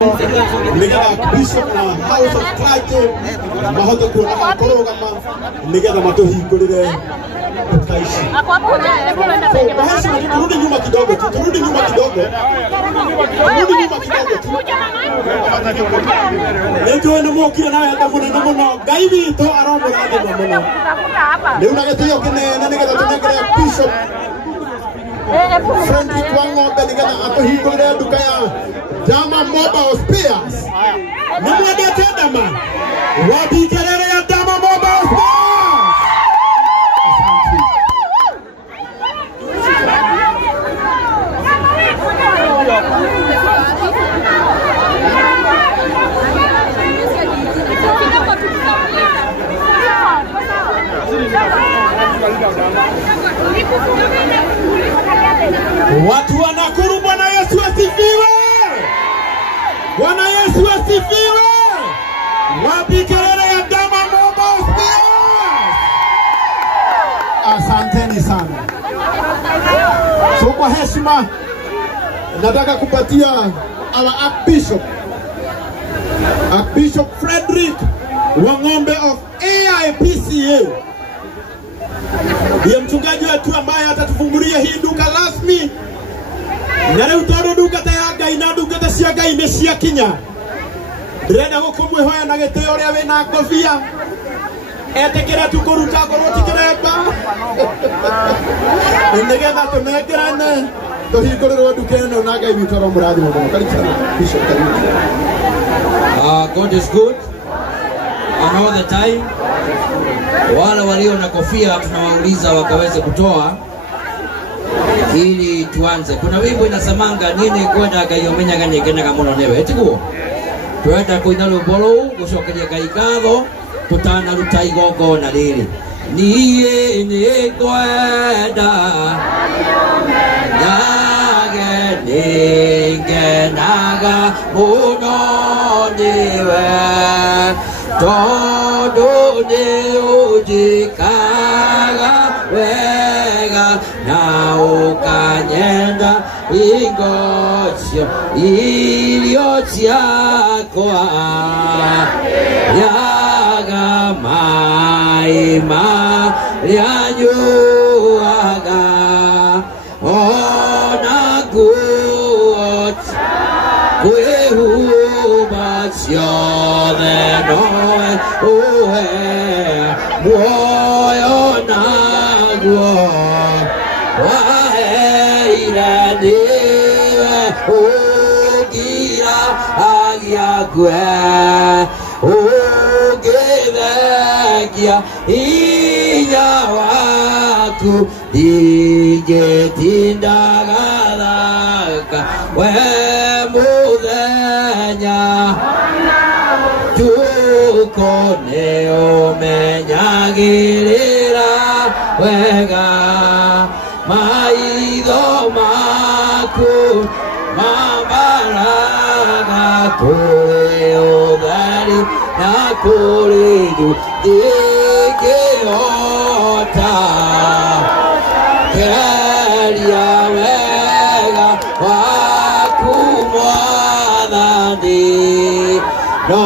Nigga Bishop na House of Christ mahoto kuona korogama nigga matohi kulile kaishi. Basi turudi nyuma kidogo. Ndio ndio na hata kuna gaibi to around the leo na geto kene na nigga tunegere Bishop Friendly kwango nigga atohi kulile dukaya Dama Mobile Spears. Namwadete Dama. Wapi kelele ya Dama Mobile Spears. Watu wa Nakuru, Bwana Yesu asifiwe. Bwana Yesu asifiwe. Wapi kelele ya Dama Mobile Spears. Asanteni sana. So kwa heshima nataka kupatia our Archbishop Frederick Wangombe of AIPCA. Ndiye mchungaji wetu ambaye atatufungulia hii duka rasmi. Nare utoro duka tayaga ina duka tasiaga imesia kinya. Reda gokomwe hoya na geteo ria wena ngofia. Etekera tukoruta goroti kireba. Ndegetha tunegerane. Tohigorero dukene na ngai bitoro muradi muno. Karikana Bishop karibu. God is good and all the time. Wale walio na kofia tunawauliza wakaweze kutoa ili tuanze. Kuna wimbo inasemanga nini kwenda kayomenya ganyekena kamono newe etiguo twenda kuina rubolo gucokeria gaikatho tutana ruta igongo na riri niye ni kwenda yage ningenaga muno niwe todo ni ujikaga wega na ukanyenda ingocio iliocia kwa yaga maima lianyuaga ona guot kuehuba ciothe noe uhe muoyo naguo waheire niwe ugira agiakwe ugithekia hinya waku ndigetindaga thaka we muthenya tuko ne umenyagirira wega maitho maku mambaraga kuri utheri na kuri ndingĩhota keria wega waku Mwathani no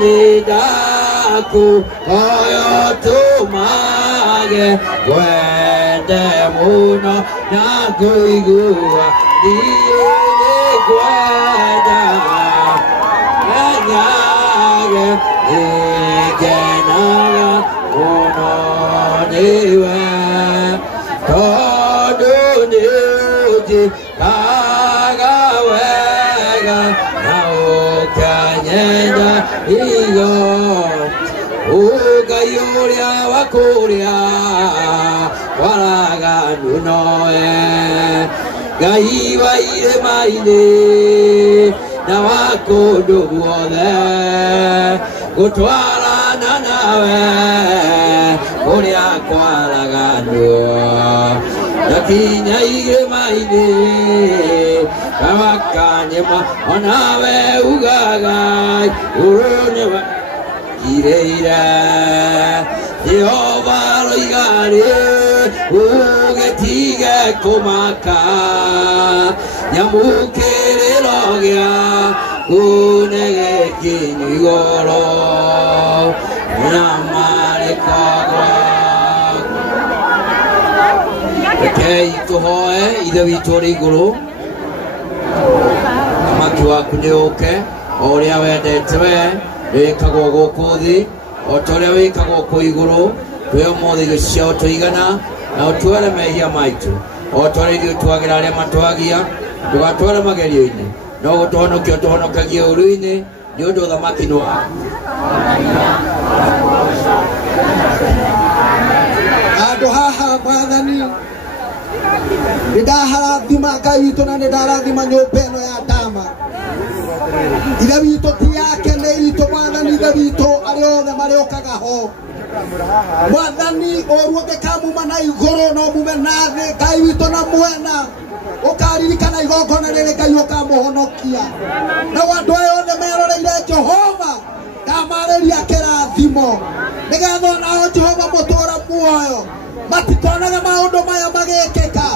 nĩndaku oyo tumage wende muno na kuigua niĩ nĩngwenda nyage nĩngenaga muno nĩwe tondũ nĩũnjĩkaga wega na ũkanyenda iyo Ngai ũrĩa wa kũrĩa waraganu nowe Ngai wa irĩma-inĩ na wa kũndũ guothe gũtwarana nawe kũrĩa kwaraganu nakinya irĩma-inĩ kamakanyema onawe ugaga urũnĩwe ireira Jehova roigari ugetige kumaka nyamukĩrĩro gĩa kunege kinigoro namarikagwa rekei tuhoe ithe witũ ũrĩ igũrũ thamaki waku nĩ ũke o ũrĩa wendete we wĩkagwo gũkũ thĩ o ta ũrĩa wĩkagwo kũ igũrũ twĩ ũmũthĩ irio ciao tũigana na ũtuere mehia maitũ o ta ũrĩa ithuĩ twagĩra arĩa matwagia ndũgatware magerio-inĩ no gũtũhonokia ũtũhonokagie ũru-inĩ nĩ ũndũ thamaki nĩ waku handũ haha Mwathani nĩndaharathima Ngai witũ na nĩndarathima nyũmba ĩno ya Ndama ithe witũ ti yake nĩ itũ Mwathani ithe witũ arĩa othe marĩũkaga ho Mwathani ũru ũngĩkamuma na igũrũ no mume na thĩ Ngai witũ na mwena ũkaririkana igongona rĩrĩ Ngai ũkamũhonokia na andũ aya othe meroreire Jehova ndamarĩria kĩrathimo nĩgetha onao Jehova mũtũũra muoyo matikonaga maũndũ maya magĩkĩka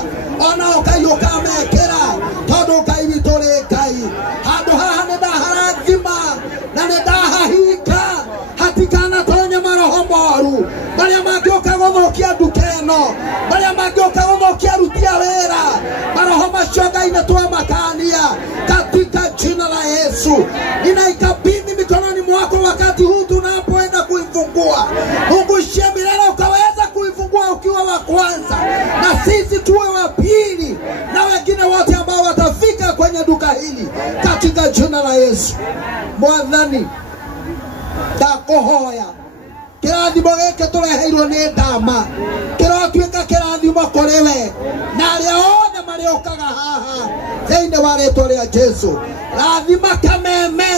onao Ngai ũkamekĩra tondũ Ngai witũ rĩ Ngai handũ haha nĩndaharathima na nĩndahahinga hatikanatonya maroho moru marĩa mangĩũka gũthũkia nduka ĩno marĩa mangĩũka gũthũkia aruti a wĩra maroho macio Ngai nĩtwamakania katika jina la Yesu ninaikabidhi mikononi mwako wakati huu tunapoenda kuifungua Mungu shia milele ukaweza kuifungua ukiwa wa kwanza na sisi tuwe wa pili na wengine wote ambao watafika kwenye duka hili katika jina la Yesu Mwathani ndakuhoya kĩrathimo gĩkĩ tũreheirwo nĩ Ndama kĩrotuĩka kĩrathimo kũrĩ we na arĩa othe marĩũkaga haha thĩinĩ wa rĩĩtwa rĩa Jesũ rathima Kameme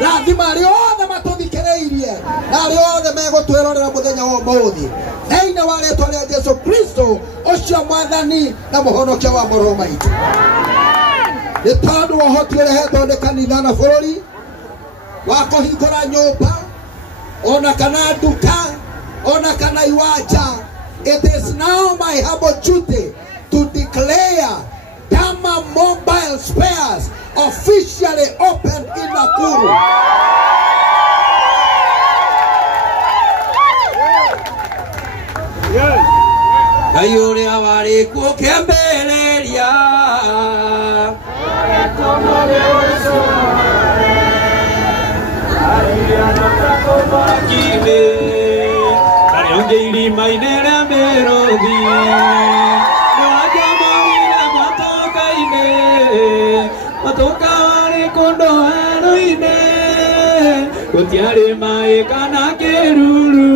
rathima arĩa othe matũthikĩrĩirie na arĩa othe megũtwĩrorera mũthenya wa ũmũthĩ thĩinĩ wa rĩĩtwa rĩa Jesũ Kristo ũcio Mwathani na mũhonokia wa maroho maitũ nĩ tondũ wa ũhoti ũrehetwo nĩ kanitha na bũrũri wa kũhingũra nyũmba ona kana duka ona kana iwaja it is now my humble duty to declare Ndama Mobile Spares officially opened in Nakuru. Ngai ũrĩa warĩ kuo kĩambĩrĩria Kariongĩ irima-inĩ rĩa mĩrũthi nĩwanjamũrire matoka-inĩ matoka warĩ kũndũ werũ-inĩ gũtiarĩ maĩ kana kĩruru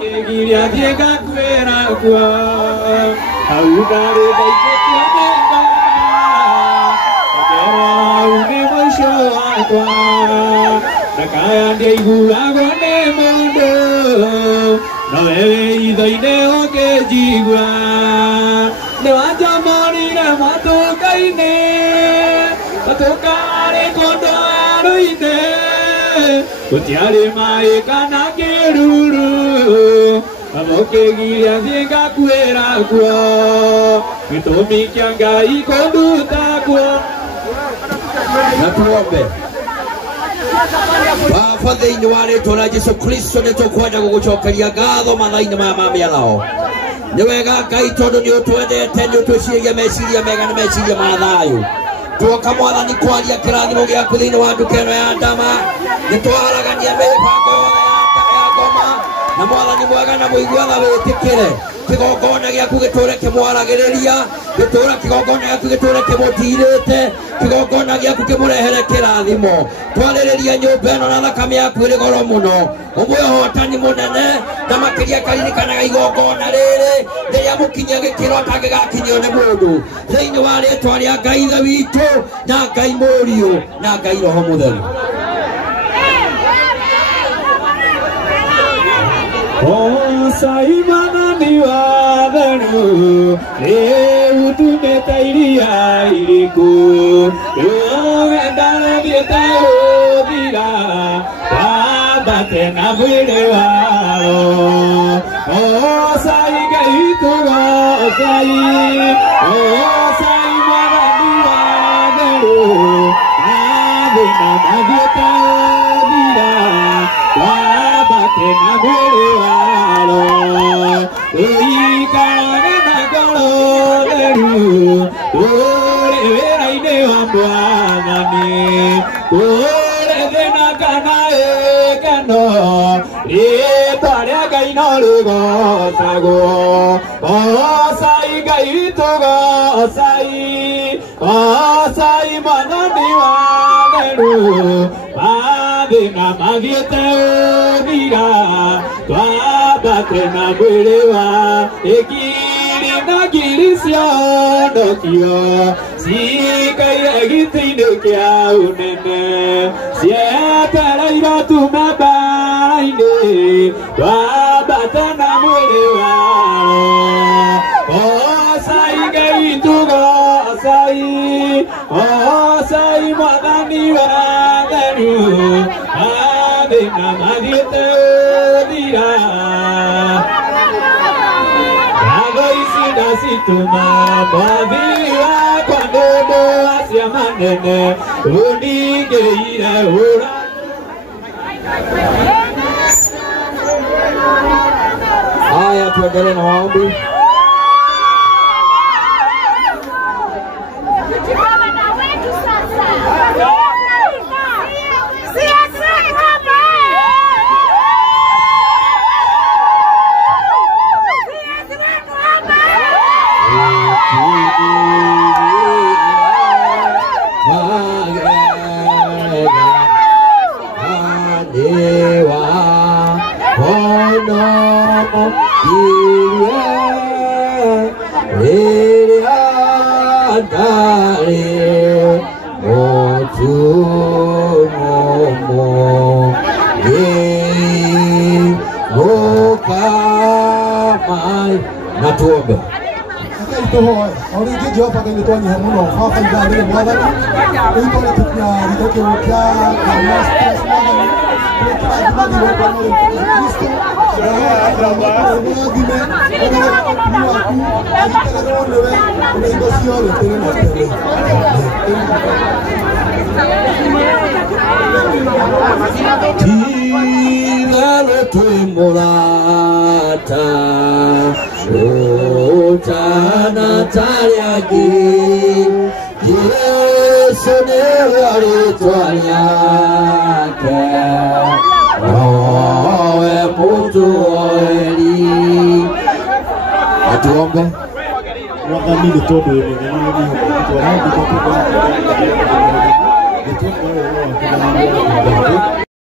kĩgiria thiĩ ngakuĩra kuo hau ndarĩ ndaikĩtie mĩngoma ngero hau nĩ mũico wakwa ndakaya ndĩaiguagwo nĩ mũndũ no wewe itho-inĩ ũkĩnjigua nĩwanjamũrire matũka-inĩ matũka warĩ kũndũ werũ-inĩ gũtiarĩ maĩ kana kĩruru amũkĩgiria thiĩ ngakuĩra kuo gĩtũmi kĩa Ngai kũnduta kuo na tuombe Baba thĩinĩ wa rĩĩtwa rĩa Jesũ Kristo nĩtũkwenda gũgũcokeria ngatho mathaa-inĩ maya ma mĩaraho nĩ wega Ngai tondũ nĩũtwendete nĩũtwĩciragia meciria mega na meciria ma thayũ tuoka Mwathani kwaria kĩrathimo gĩaku thĩinĩ wa nduka ĩno ya Ndama nĩtwaharagania mĩbango yothe ya ngoma na Mwathani mwega na mũiguatha wĩtĩkĩre kĩgongona gĩaku gĩtũũre kĩmwaragĩrĩria gĩtũũra kĩgongona gĩaku gĩtũũre kĩmũtirĩte kĩgongona gĩaku kĩmũrehere kĩrathimo twarĩrĩria nyũmba ĩno na thakame yaku ĩrĩ goro mũno ũmwĩhotani mũnene na makĩria karirikanaga igongona rĩrĩ rĩrĩa mũkinyia gĩkĩro atangĩgakinyio nĩ mũndũ thĩinĩ wa rĩĩtwa rĩa Ngai ithe witũ na Ngai Mũriũ na Ngai Roho Mũtheru Saimana ni wathanu tumeta iria iriku wendana thiĩte ũthira wambate na mwĩrĩ wao Cai Ngai tũgocai Cai Mwathani wathanu mathĩna mathiĩte ũthira twambate na mwĩrĩ waro tũikaraga na ngoro theru tũrĩ wĩra-inĩ wa Mwathani tũrĩ thĩna kana ĩkeno rĩĩtwa rĩa Ngai no rĩgocagwo gocai Ngai witũ gocai Mwathani wa theru mathĩna mathiĩte ũthira twambate na mwĩrĩ wa ngiri na ngiri cionokio cikaire gĩtĩ-inĩ kĩa ũnene cietereire tuma mbara-inĩ twambate na mwĩrĩ wao gocai Ngai witũ gocai Mwathani wa theru mathĩna mathiĩte ũthira ngatho ici ndacitũma Mwathi wakwa ndũndũ acia manene ũningĩire ũra haya tuendelee na maombi. Tuombe. Origi Jehova Ngai twanyiha muno baba igari Mwathani itore tukiarithũkio kia kana stress Mwathani tukirathimathi wetwa mũrĩ Kristo Mwathime waku agĩtererwo nĩwe na indo ciothe tene na tene Tigalo twĩ mũrata Utana tariagi Yesu nĩwe rĩĩtwa rĩake nowe mũtũũri atuombe Mwathani nĩ tondũ wĩ mwega na nĩ ũhotete